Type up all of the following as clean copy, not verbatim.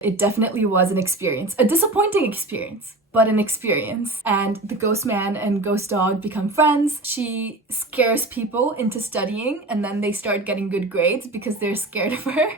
It definitely was an experience, a disappointing experience, but an experience. And the ghost man and ghost dog become friends. She scares people into studying, and then they start getting good grades because they're scared of her.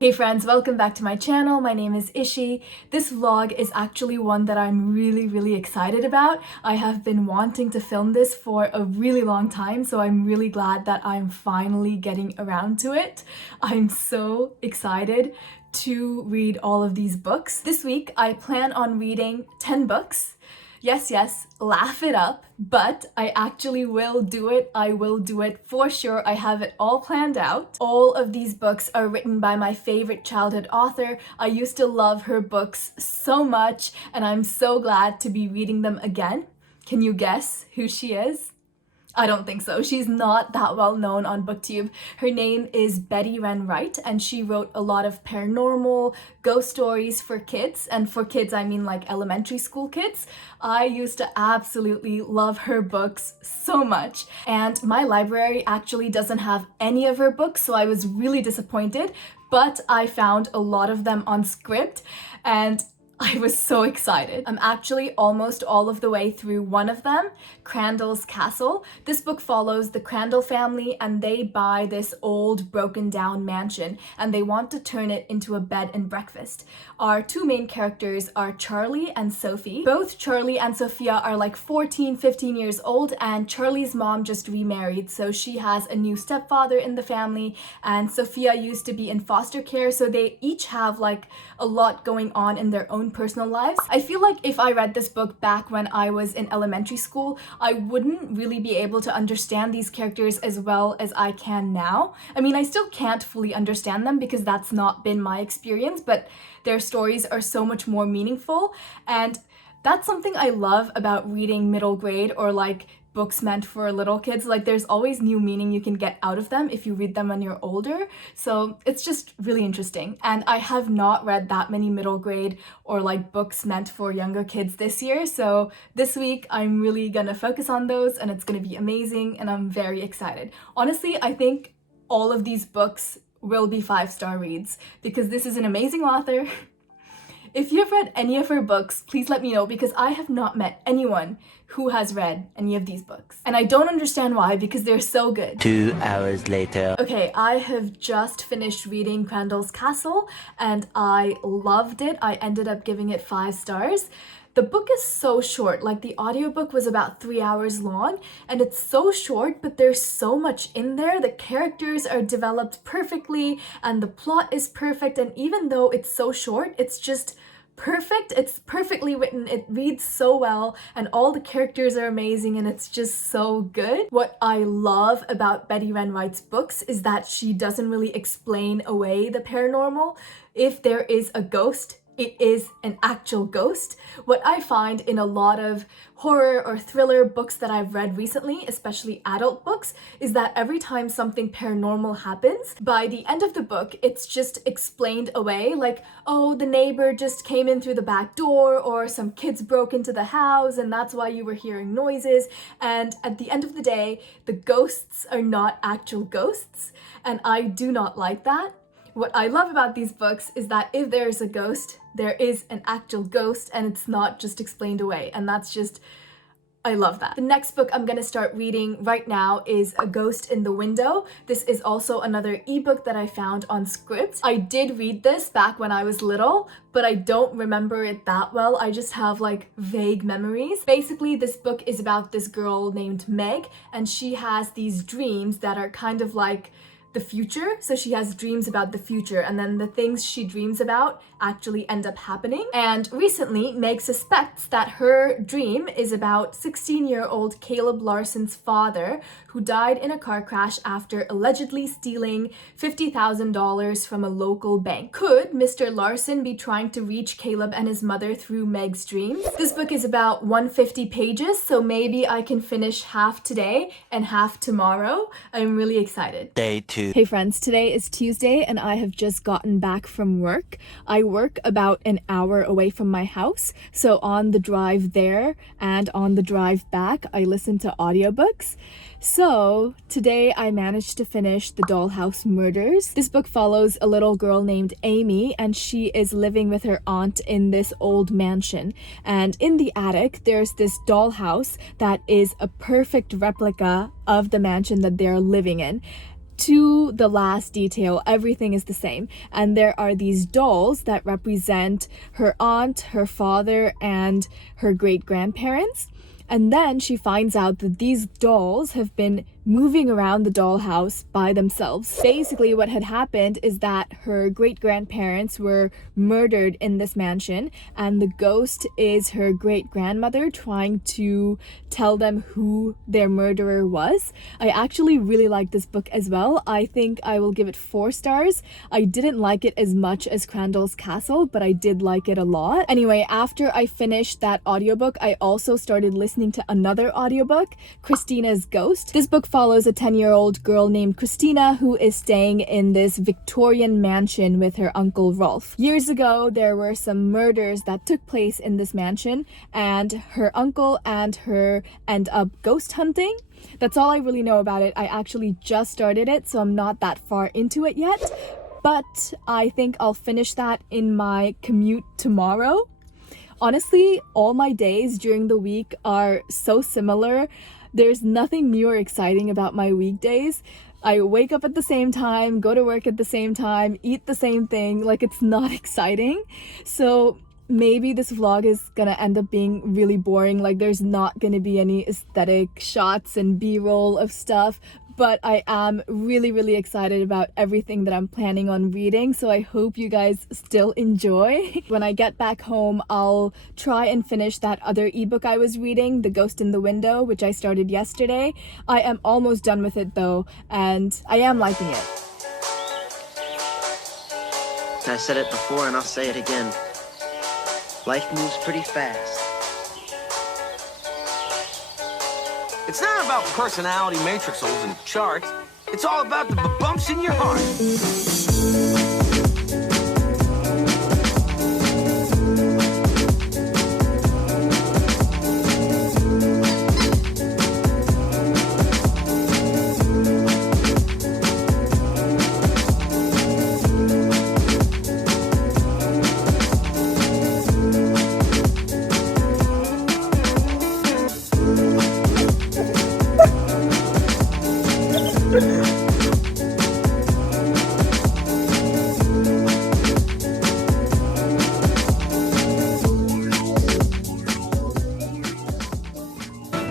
Hey friends, welcome back to my channel. My name is Ishi. This vlog is actually one that I'm really excited about. I have been wanting to film this for a really long time, so I'm really glad that I'm finally getting around to it. I'm so excited to read all of these books. This week, I plan on reading 10 books. Yes, laugh it up, but I actually will do it. I will do it for sure. I have it all planned out. All of these books are written by my favorite childhood author. I used to love her books so much, and I'm so glad to be reading them again. Can you guess who she is? I don't think so. She's not that well known on BookTube. Her name is Betty Wren Wright, and she wrote a lot of paranormal ghost stories for kids. And for kids, I mean like elementary school kids. I used to absolutely love her books so much. And my library actually doesn't have any of her books, so I was really disappointed. But I found a lot of them on Scribd, and I was so excited. I'm actually almost all of the way through one of them, Crandall's Castle. This book follows the Crandall family, and they buy this old broken down mansion and they want to turn it into a bed and breakfast. Our two main characters are Charlie and Sophie. Both Charlie and Sophia are like 14, 15 years old, and Charlie's mom just remarried, so she has a new stepfather in the family, and Sophia used to be in foster care, so they each have like a lot going on in their own personal lives. I feel like if I read this book back when I was in elementary school, I wouldn't really be able to understand these characters as well as I can now. I mean, I still can't fully understand them because that's not been my experience, but their stories are so much more meaningful, and that's something I love about reading middle grade or like books meant for little kids. Like, there's always new meaning you can get out of them if you read them when you're older. So it's just really interesting. And I have not read that many middle grade or like books meant for younger kids this year. So this week I'm really gonna focus on those, and it's gonna be amazing, and I'm very excited. Honestly, I think all of these books will be 5-star reads because this is an amazing author. If you've read any of her books, please let me know, because I have not met anyone who has read any of these books. And I don't understand why, because they're so good. 2 hours later. Okay, I have just finished reading Crandall's Castle, and I loved it. I ended up giving it 5 stars. The book is so short. Like, the audiobook was about 3 hours long, and it's so short, but there's so much in there. The characters are developed perfectly, and the plot is perfect, and even though it's so short, it's just perfect. It's perfectly written. It reads so well, and all the characters are amazing, and it's just so good. What I love about Betty Wren Wright's books is that she doesn't really explain away the paranormal. If there is a ghost, it is an actual ghost. What I find in a lot of horror or thriller books that I've read recently, especially adult books, is that every time something paranormal happens, by the end of the book, it's just explained away. Like, oh, the neighbor just came in through the back door, or some kids broke into the house and that's why you were hearing noises. And at the end of the day, the ghosts are not actual ghosts. And I do not like that. What I love about these books is that if there is a ghost, there is an actual ghost, and it's not just explained away. And that's just, I love that. The next book I'm gonna start reading right now is A Ghost in the Window. This is also another ebook that I found on Scribd. I did read this back when I was little, but I don't remember it that well. I just have like vague memories. Basically, this book is about this girl named Meg, and she has these dreams that are kind of like the future. So she has dreams about the future, and then the things she dreams about actually end up happening. And recently, Meg suspects that her dream is about 16-year-old Caleb Larson's father, who died in a car crash after allegedly stealing $50,000 from a local bank. Could Mr. Larson be trying to reach Caleb and his mother through Meg's dreams? This book is about 150 pages, so maybe I can finish half today and half tomorrow. I'm really excited. Day 2. kid. Hey friends, today is Tuesday and I have just gotten back from work. I work about an hour away from my house, so on the drive there and on the drive back, I listen to audiobooks. So today I managed to finish The Dollhouse Murders. This book follows a little girl named Amy, and she is living with her aunt in this old mansion. And in the attic, there's this dollhouse that is a perfect replica of the mansion that they're living in. To the last detail, everything is the same. And there are these dolls that represent her aunt, her father, and her great-grandparents. And then she finds out that these dolls have been moving around the dollhouse by themselves. Basically, what had happened is that her great-grandparents were murdered in this mansion, and the ghost is her great-grandmother trying to tell them who their murderer was. I actually really like this book as well. I think I will give it 4 stars. I didn't like it as much as Crandall's Castle, but I did like it a lot. Anyway, after I finished that audiobook, I also started listening to another audiobook, Christina's Ghost. This book follows a 10-year-old girl named Christina who is staying in this Victorian mansion with her uncle Rolf. Years ago, there were some murders that took place in this mansion, and her uncle and her end up ghost hunting. That's all I really know about it. I actually just started it, so I'm not that far into it yet, but I think I'll finish that in my commute tomorrow. Honestly, all my days during the week are so similar. There's nothing new or exciting about my weekdays. I wake up at the same time, go to work at the same time, eat the same thing. Like, it's not exciting. So maybe this vlog is gonna end up being really boring. Like, there's not gonna be any aesthetic shots and b-roll of stuff, but I am really excited about everything that I'm planning on reading, so I hope you guys still enjoy. When I get back home, I'll try and finish that other ebook I was reading, The Ghost in the Window, which I started yesterday. I am almost done with it though, and I am liking it. I said it before and I'll say it again. Life moves pretty fast. It's not about personality matrixels and charts. It's all about the bumps in your heart.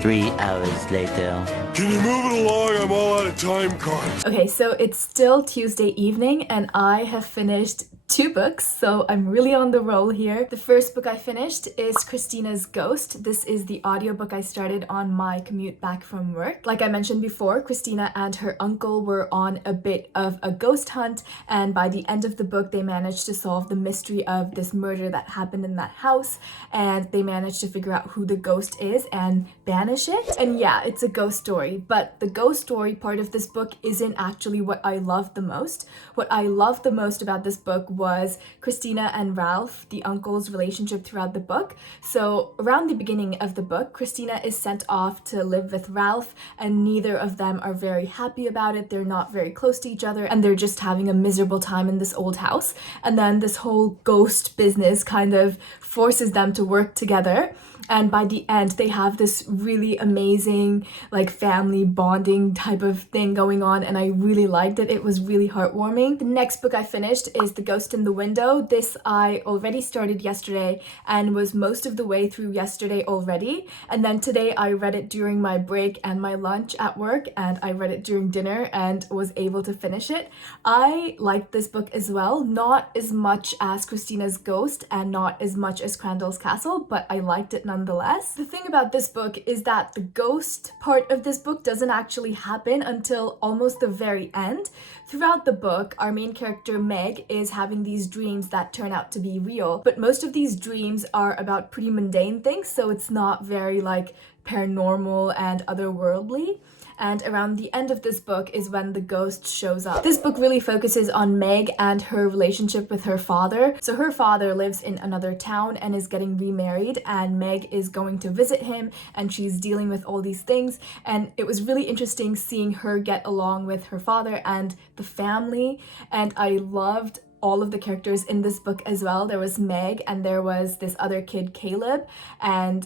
3 hours later. Can you move it along? I'm all out of time cards. Okay, so it's still Tuesday evening and I have finished 2 books, so I'm really on the roll here. The first book I finished is Christina's Ghost. This is the audiobook I started on my commute back from work. Like I mentioned before, Christina and her uncle were on a bit of a ghost hunt, and by the end of the book they managed to solve the mystery of this murder that happened in that house, and they managed to figure out who the ghost is and banish it. And yeah, it's a ghost story, but the ghost story part of this book isn't actually what I loved the most. What I loved the most about this book was Christina and Ralph, the uncle's relationship throughout the book. So around the beginning of the book, Christina is sent off to live with Ralph, and neither of them are very happy about it. They're not very close to each other, and they're just having a miserable time in this old house. And then this whole ghost business kind of forces them to work together. And by the end, they have this really amazing, like, family bonding type of thing going on, and I really liked it. It was really heartwarming. The next book I finished is The Ghost in the Window. This I already started yesterday and was most of the way through yesterday already. And then today I read it during my break and my lunch at work, and I read it during dinner and was able to finish it. I liked this book as well, not as much as Christina's Ghost and not as much as Crandall's Castle, but I liked it nonetheless. The thing about this book is that the ghost part of this book doesn't actually happen until almost the very end. Throughout the book, our main character Meg is having these dreams that turn out to be real, but most of these dreams are about pretty mundane things, so it's not very like paranormal and otherworldly. and around the end of this book is when the ghost shows up. This book really focuses on Meg and her relationship with her father. So her father lives in another town and is getting remarried, and Meg is going to visit him and she's dealing with all these things, and it was really interesting seeing her get along with her father and the family, and I loved all of the characters in this book as well. There was Meg and there was this other kid, Caleb, and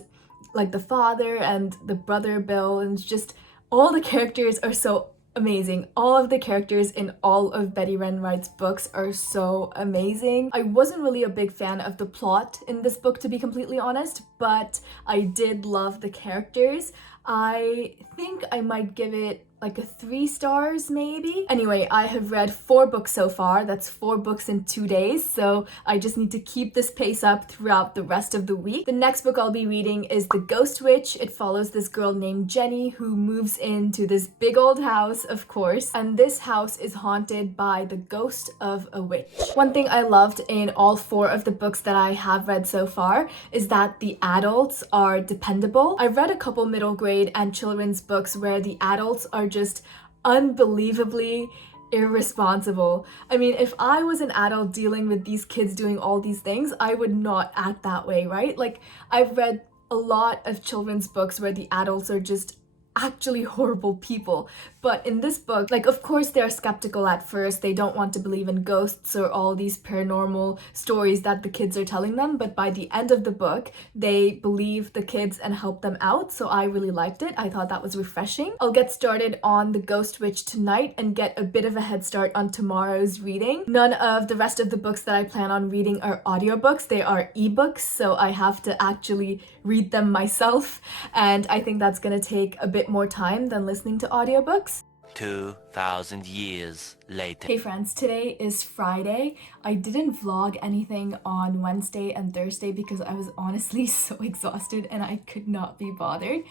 like the father and the brother, Bill, and just all the characters are so amazing. All of the characters in all of Betty Wright's books are so amazing. I wasn't really a big fan of the plot in this book, to be completely honest, but I did love the characters. I think I might give it like a 3 stars maybe. Anyway, I have read 4 books so far. That's 4 books in 2 days, so I just need to keep this pace up throughout the rest of the week. The next book I'll be reading is The Ghost Witch. It follows this girl named Jenny who moves into this big old house, of course, and this house is haunted by the ghost of a witch. One thing I loved in all 4 of the books that I have read so far is that the adults are dependable. I've read a couple middle grade and children's books where the adults are just unbelievably irresponsible. I mean, if I was an adult dealing with these kids doing all these things, I would not act that way, right? Like, I've read a lot of children's books where the adults are just actually horrible people, but in this book, like, of course they're skeptical at first. They don't want to believe in ghosts or all these paranormal stories that the kids are telling them, but by the end of the book they believe the kids and help them out, so I really liked it. I thought that was refreshing. I'll get started on The Ghost Witch tonight and get a bit of a head start on tomorrow's reading. None of the rest of the books that I plan on reading are audiobooks, they are ebooks, so I have to actually read them myself, and I think that's gonna take a bit more time than listening to audiobooks. 2,000 years later. Hey friends, today is Friday. I didn't vlog anything on Wednesday and Thursday because I was honestly so exhausted and I could not be bothered.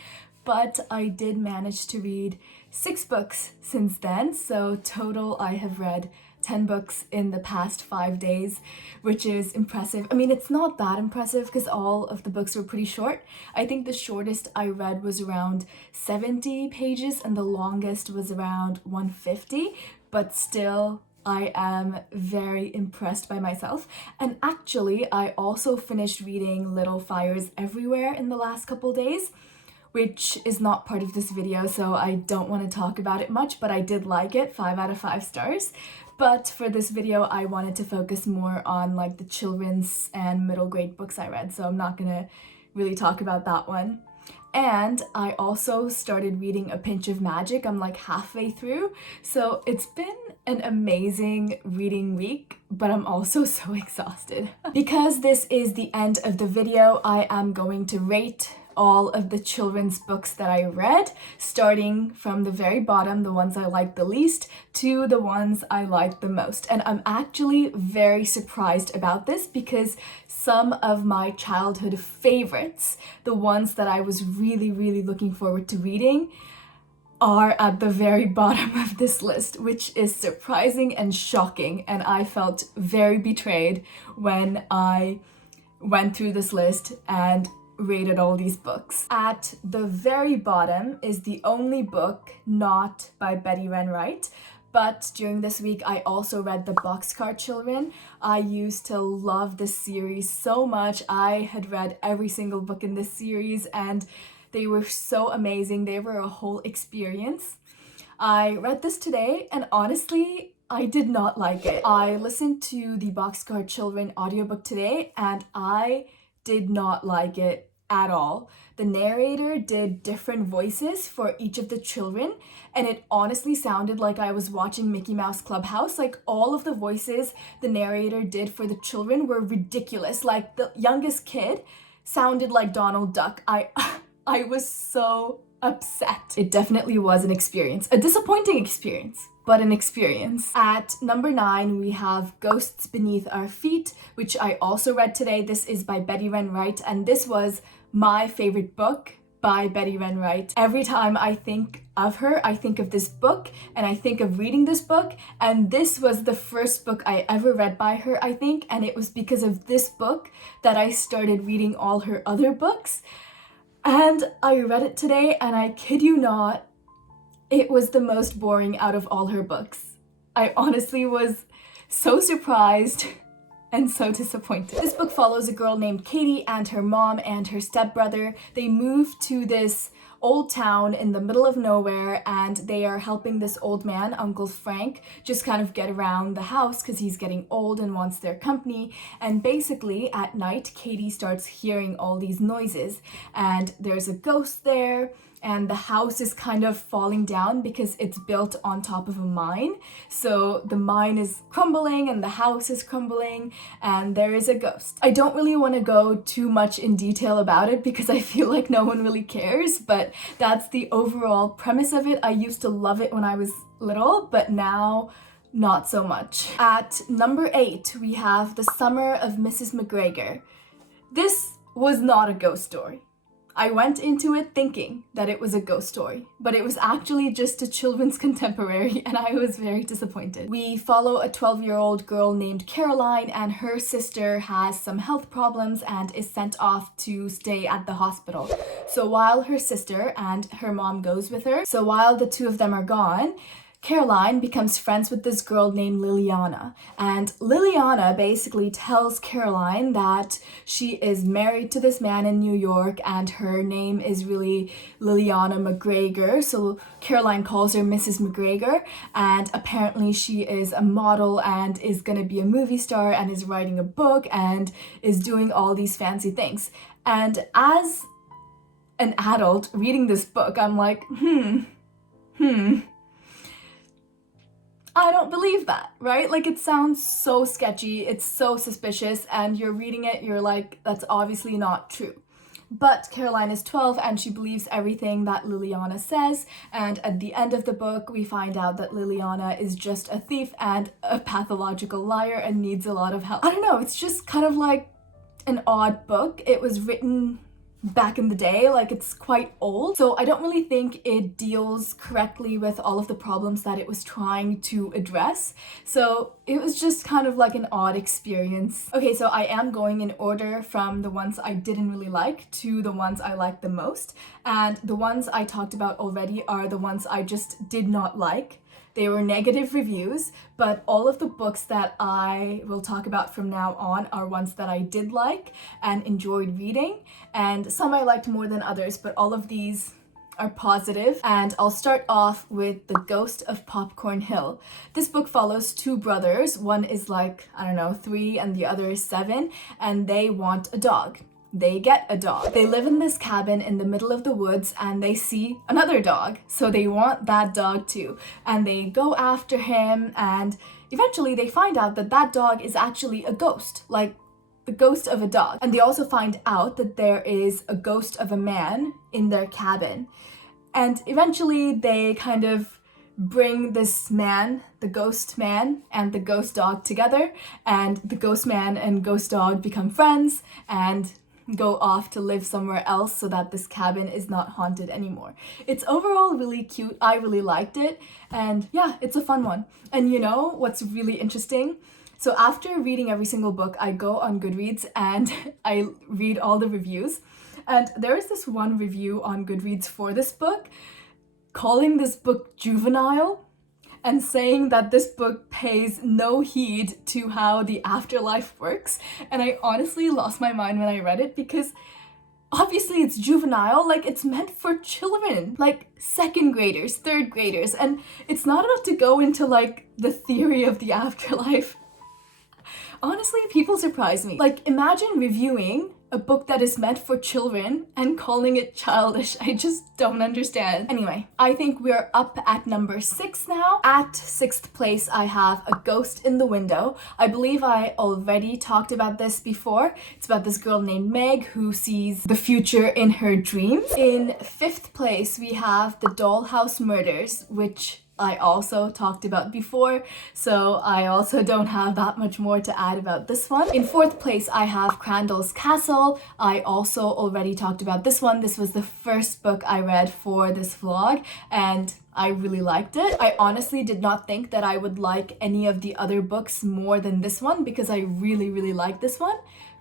But I did manage to read 6 books since then, so total I have read 10 books in the past 5 days, which is impressive. I mean, it's not that impressive because all of the books were pretty short. I think the shortest I read was around 70 pages and the longest was around 150, but still I am very impressed by myself. And actually, I also finished reading Little Fires Everywhere in the last couple days, which is not part of this video, so I don't want to talk about it much, but I did like it, 5 out of 5 stars. But for this video, I wanted to focus more on like the children's and middle grade books I read, so I'm not gonna really talk about that one. And I also started reading A Pinch of Magic. I'm like halfway through, so it's been an amazing reading week, but I'm also so exhausted. Because this is the end of the video, I am going to rate all of the children's books that I read, starting from the very bottom, the ones I liked the least, to the ones I liked the most. And I'm actually very surprised about this because some of my childhood favorites, the ones that I was really looking forward to reading, are at the very bottom of this list, which is surprising and shocking, and I felt very betrayed when I went through this list and rated all these books. At the very bottom is the only book not by Betty Wright, but during this week I also read The Boxcar Children. I used to love this series so much. I had read every single book in this series and they were so amazing. They were a whole experience. I read this today and honestly, I did not like it. I listened to the Boxcar Children audiobook today and I did not like it at all. The narrator did different voices for each of the children and it honestly sounded like I was watching Mickey Mouse Clubhouse. Like all of the voices the narrator did for the children were ridiculous. Like the youngest kid sounded like Donald Duck. I was so upset. It definitely was an experience, a disappointing experience, but an experience. At number 9, we have Ghosts Beneath Our Feet, which I also read today. This is by Betty Wright, and this was my favorite book by Betty Wright. Every time I think of her, I think of this book, and I think of reading this book, and this was the first book I ever read by her, I think, and it was because of this book that I started reading all her other books. And I read it today, and I kid you not, it was the most boring out of all her books. I honestly was so surprised and so disappointed. This book follows a girl named Katie and her mom and her stepbrother. They move to this old town in the middle of nowhere, and they are helping this old man, Uncle Frank, just kind of get around the house because he's getting old and wants their company. And basically at night, Katie starts hearing all these noises, and there's a ghost there, and the house is kind of falling down because it's built on top of a mine. So the mine is crumbling and the house is crumbling, and there is a ghost. I don't really want to go too much in detail about it because I feel like no one really cares, but that's the overall premise of it. I used to love it when I was little, but now not so much. At number 8, we have The Summer of Mrs. McGregor. This was not a ghost story. I went into it thinking that it was a ghost story, but it was actually just a children's contemporary, and I was very disappointed. We follow a 12-year-old girl named Caroline, and her sister has some health problems and is sent off to stay at the hospital. So while her sister and her mom goes with her, so while the two of them are gone, Caroline becomes friends with this girl named Liliana, and Liliana basically tells Caroline that she is married to this man in New York and her name is really Liliana McGregor, so Caroline calls her Mrs. McGregor, and apparently she is a model and is gonna be a movie star and is writing a book and is doing all these fancy things. And as an adult reading this book, I'm like, I don't believe that, right? Like, it sounds so sketchy, it's so suspicious, and you're reading it, you're like, that's obviously not true. But Caroline is 12 and she believes everything that Liliana says, and at the end of the book we find out that Liliana is just a thief and a pathological liar and needs a lot of help. I don't know, it's just kind of like an odd book. It was written back in the day, like it's quite old, so I don't really think it deals correctly with all of the problems that it was trying to address, so it was just kind of like an odd experience. Okay, so I am going in order from the ones I didn't really like to the ones I liked the most, and the ones I talked about already are the ones I just did not like. They were negative reviews, but all of the books that I will talk about from now on are ones that I did like and enjoyed reading, and some I liked more than others, but all of these are positive. And I'll start off with The Ghost of Popcorn Hill. This book follows two brothers. One is like, I don't know, 3 and the other is 7, and they want a dog. They get a dog. They live in this cabin in the middle of the woods and they see another dog, so they want that dog too. And they go after him, and eventually they find out that that dog is actually a ghost, like the ghost of a dog. And they also find out that there is a ghost of a man in their cabin. And eventually they kind of bring this man, the ghost man, and the ghost dog together, and the ghost man and ghost dog become friends and go off to live somewhere else so that this cabin is not haunted anymore. It's overall really cute. I really liked it, and yeah, it's a fun one. And you know what's really interesting? So after reading every single book, I go on Goodreads and I read all the reviews, and there is this one review on Goodreads for this book calling this book juvenile and saying that this book pays no heed to how the afterlife works. And I honestly lost my mind when I read it, because obviously it's juvenile, like it's meant for children, like 2nd graders, 3rd graders, and it's not enough to go into like the theory of the afterlife. Honestly, people surprise me. Like, imagine reviewing a book that is meant for children and calling it childish. I just don't understand. Anyway, I think we're up at number 6 now. At 6th place, I have A Ghost in the Window. I believe I already talked about this before. It's about this girl named Meg who sees the future in her dreams. In 5th place, we have The Dollhouse Murders, which I also talked about before, so I also don't have that much more to add about this one. In 4th place, I have Crandall's Castle. I also already talked about this one. This was the first book I read for this vlog, and I really liked it. I honestly did not think that I would like any of the other books more than this one, because I really liked this one,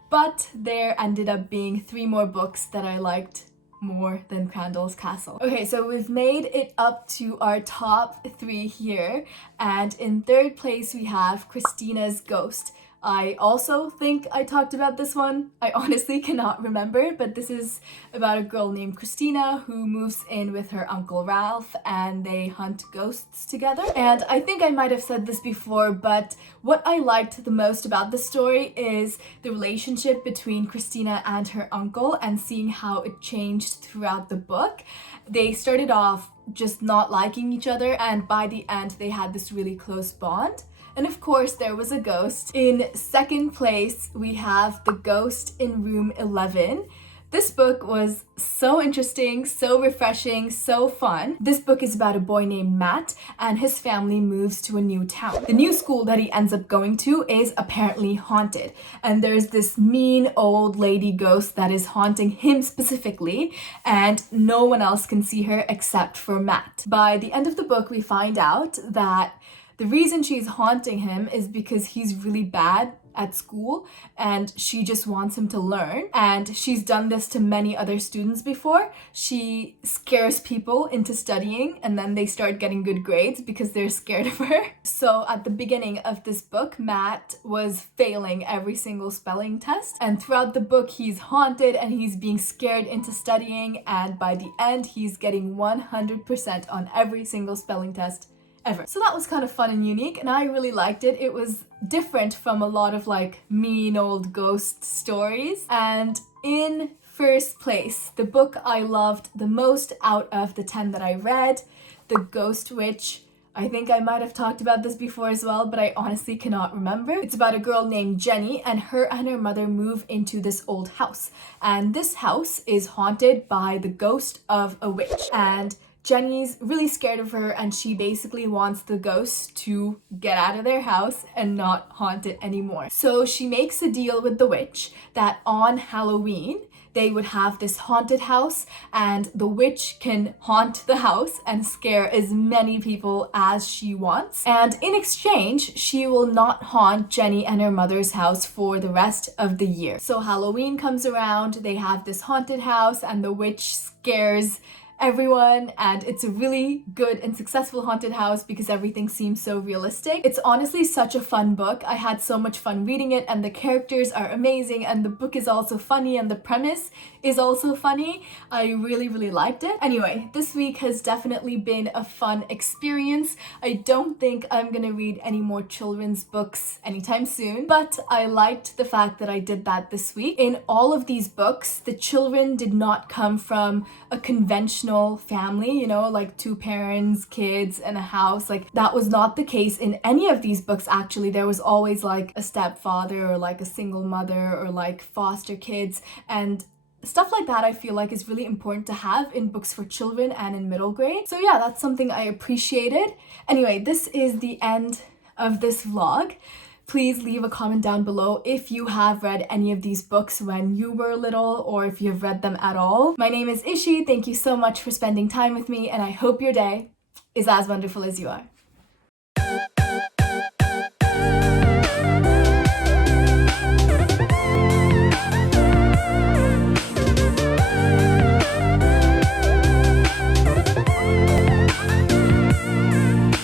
but there ended up being 3 more books that I liked more than Crandall's castle. Okay, so we've made it up to our top 3 here, and in 3rd place we have Christina's Ghost. I also think I talked about this one. I honestly cannot remember, but this is about a girl named Christina who moves in with her Uncle Ralph and they hunt ghosts together. And I think I might have said this before, but what I liked the most about the story is the relationship between Christina and her uncle and seeing how it changed throughout the book. They started off just not liking each other, and by the end they had this really close bond. And of course, there was a ghost. In 2nd place, we have The Ghost in Room 11. This book was so interesting, so refreshing, so fun. This book is about a boy named Matt, and his family moves to a new town. The new school that he ends up going to is apparently haunted, and there's this mean old lady ghost that is haunting him specifically, and no one else can see her except for Matt. By the end of the book, we find out that the reason she's haunting him is because he's really bad at school and she just wants him to learn. And she's done this to many other students before. She scares people into studying and then they start getting good grades because they're scared of her. So at the beginning of this book, Matt was failing every single spelling test. And throughout the book, he's haunted and he's being scared into studying. And by the end, he's getting 100% on every single spelling test ever. So that was kind of fun and unique, and I really liked it. It was different from a lot of like mean old ghost stories. And in 1st place, the book I loved the most out of the 10 that I read, The Ghost Witch. I think I might have talked about this before as well, but I honestly cannot remember. It's about a girl named Jenny, and her mother move into this old house. And this house is haunted by the ghost of a witch. And Jenny's really scared of her, and she basically wants the ghost to get out of their house and not haunt it anymore. So she makes a deal with the witch that on Halloween, they would have this haunted house and the witch can haunt the house and scare as many people as she wants. And in exchange, she will not haunt Jenny and her mother's house for the rest of the year. So Halloween comes around, they have this haunted house and the witch scares everyone, and it's a really good and successful haunted house because everything seems so realistic. It's honestly such a fun book. I had so much fun reading it, and the characters are amazing, and the book is also funny, and the premise is also funny. I really liked it. Anyway, this week has definitely been a fun experience. I don't think I'm gonna read any more children's books anytime soon, but I liked the fact that I did that this week. In all of these books, the children did not come from a conventional family, you know, like 2 parents, kids, and a house. Like, that was not the case in any of these books, actually. There was always like a stepfather or like a single mother or like foster kids, and stuff like that I feel like is really important to have in books for children and in middle grade. So yeah, that's something I appreciated. Anyway, this is the end of this vlog. Please leave a comment down below if you have read any of these books when you were little or if you've read them at all. My name is Ishi. Thank you so much for spending time with me, and I hope your day is as wonderful as you are.